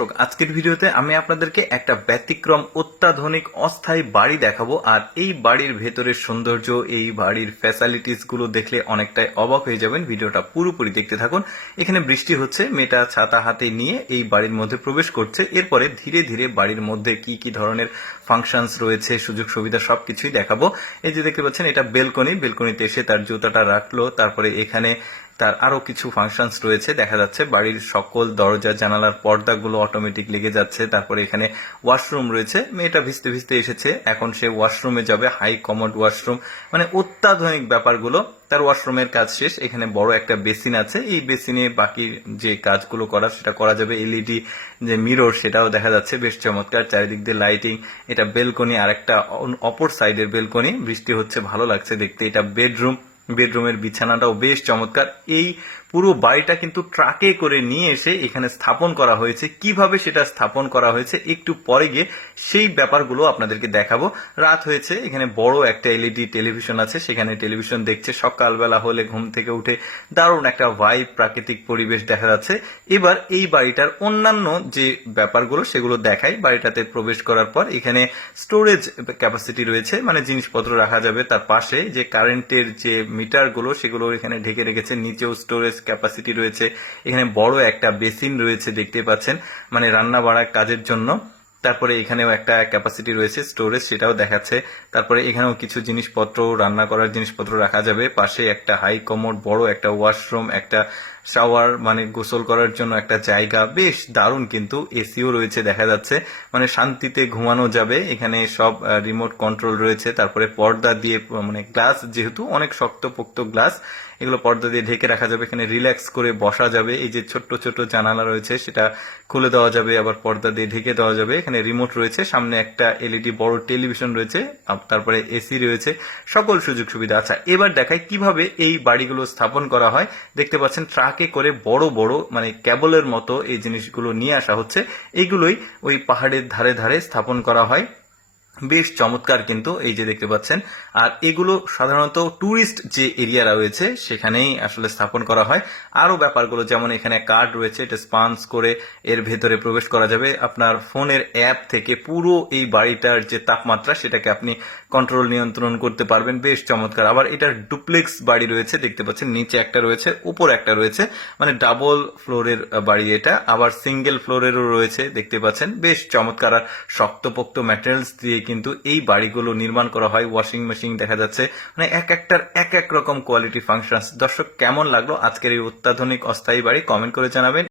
দর্শক, আজকের ভিডিওতে আমি আপনাদেরকে একটা ব্যতিক্রম অত্যাধুনিক অস্থায়ী বাড়ি দেখাবো। আর এই বাড়ির ভেতরের সৌন্দর্য, এই বাড়ির ফ্যাসিলিটিস গুলো দেখলে অনেকটাই অবাক হয়ে যাবেন। ভিডিওটা পুরোপুরি দেখতে থাকুন। এখানে বৃষ্টি হচ্ছে, মেয়েটা ছাতা হাতে নিয়ে এই বাড়ির মধ্যে প্রবেশ করছে। এরপরে ধীরে ধীরে বাড়ির মধ্যে কি কি ধরনের ফাংশনস রয়েছে, সুযোগ সুবিধা সবকিছুই দেখাবো। এই যে দেখতে পাচ্ছেন, এটা বেলকনিতে এসে তার জুতাটা রাখলো। তারপরে এখানে তার আরো কিছু ফাংশনস রয়েছে দেখা যাচ্ছে। বাড়ির সকল দরজা জানালার পর্দাগুলো অটোমেটিক লেগে যাচ্ছে। তারপরে এখানে ওয়াশরুম রয়েছে। মেয়েটা ভিজতে ভিজতে এসেছে, এখন সে ওয়াশরুমে যাবে। হাই কমোড ওয়াশরুম, মানে অত্যাধুনিক ব্যাপারগুলো। তার ওয়াশরুমের কাজ শেষ। এখানে বড় একটা বেসিন আছে, এই বেসিনে বাকি যে কাজগুলো করার সেটা করা যাবে। এলইডি যে মিরর সেটাও দেখা যাচ্ছে, বেশ চমৎকার। চারিদিক দিয়ে লাইটিং। এটা বেলকনি, আর একটা অপর সাইডের বেলকনি। বৃষ্টি হচ্ছে, ভালো লাগছে দেখতে। এটা বেডরুমের বিছানাটাও বেশ চমৎকার। এই পুরো বাড়িটা কিন্তু ট্রাকে করে নিয়ে এসে এখানে স্থাপন করা হয়েছে। কিভাবে সেটা স্থাপন করা হয়েছে একটু পরে গিয়ে সেই ব্যাপারগুলো আপনাদেরকে দেখাবো। রাত হয়েছে, এখানে বড় একটা এলইডি টেলিভিশন আছে, সেখানে টেলিভিশন দেখছে। সকালবেলা হলে ঘুম থেকে উঠে দারুণ একটা ভাইব, প্রাকৃতিক পরিবেশ দেখা যাচ্ছে। এবার এই বাড়িটার অন্যান্য যে ব্যাপারগুলো সেগুলো দেখাই। বাড়িটাতে প্রবেশ করার পর এখানে স্টোরেজ ক্যাপাসিটি রয়েছে, মানে জিনিসপত্র রাখা যাবে। তার পাশে যে কারেন্টের যে মিটারগুলো সেগুলো এখানে ঢেকে রেখেছে। নিচেও স্টোরেজ ক্যাপাসিটি রয়েছে। এখানে বড় একটা বেসিন রয়েছে দেখতে পাচ্ছেন, মানে রান্না বাড়ার কাজের জন্য। তারপরে এখানেও একটা ক্যাপাসিটি রয়েছে স্টোরেজ, সেটাও দেখাচ্ছে। তারপরে এখানেও কিছু জিনিসপত্র, রান্না করার জিনিসপত্র রাখা যাবে। পাশে একটা হাই কমোড, বড় একটা ওয়াশরুম, একটা শাওয়ার, মানে গোসল করার জন্য একটা জায়গা। বেশ দারুণ, কিন্তু এসিও রয়েছে দেখা যাচ্ছে, মানে শান্তিতে ঘুমানো যাবে। এখানে সব রিমোট কন্ট্রোল রয়েছে। তারপরে পর্দা দিয়ে, মানে গ্লাস, যেহেতু অনেক শক্তপোক্ত গ্লাস, এগুলো পর্দা দিয়ে ঢেকে রাখা যাবে। এখানে রিল্যাক্স করে বসা যাবে। এই যে ছোট্ট ছোট্ট জানালা রয়েছে সেটা খুলে দেওয়া যাবে, আবার পর্দা দিয়ে ঢেকে দেওয়া যাবে। এখানে রিমোট রয়েছে, সামনে একটা এলইডি বড় টেলিভিশন রয়েছে, তারপরে এসি রয়েছে, সকল সুযোগ সুবিধা। আচ্ছা, এবার দেখাই কিভাবে এই বাড়িগুলো স্থাপন করা হয়। দেখতে পাচ্ছেন ট্রাকে করে বড় বড়, মানে ক্যাবলের মতো এই জিনিসগুলো নিয়ে আসা হচ্ছে। এইগুলোই ওই পাহাড়ের ধারে ধারে স্থাপন করা হয়। বেশ চমৎকার কিন্তু, এই যে দেখতে পাচ্ছেন। আর এগুলো সাধারণত ট্যুরিস্ট যে এরিয়া রয়েছে সেখানেই আসলে স্থাপন করা হয়। আরো ব্যাপারগুলো, যেমন এখানে কার্ড রয়েছে, এটা স্পান্স করে এর ভেতরে প্রবেশ করা যাবে। আপনার ফোনের অ্যাপ থেকে পুরো এই বাড়িটার যে তাপমাত্রা সেটাকে আপনি কন্ট্রোল, নিয়ন্ত্রণ করতে পারবেন। বেশ চমৎকার। আবার এটার ডুপ্লেক্স বাড়ি রয়েছে দেখতে পাচ্ছেন, নিচে একটা রয়েছে, উপর একটা রয়েছে, মানে ডাবল ফ্লোরের বাড়ি এটা। আবার সিঙ্গেল ফ্লোরেরও রয়েছে দেখতে পাচ্ছেন। বেশ চমৎকার। আর শক্তপোক্ত ম্যাটেরিয়ালস দিয়ে কিন্তু এই বাড়িগুলো নির্মাণ করা হয়। ওয়াশিং মেশিন দেখা যাচ্ছে, মানে এক একটার এক এক রকম কোয়ালিটি ফাংশন। দর্শক, কেমন লাগলো আজকের এই অত্যাধুনিক অস্থায়ী বাড়ি? কমেন্ট করে জানাবেন।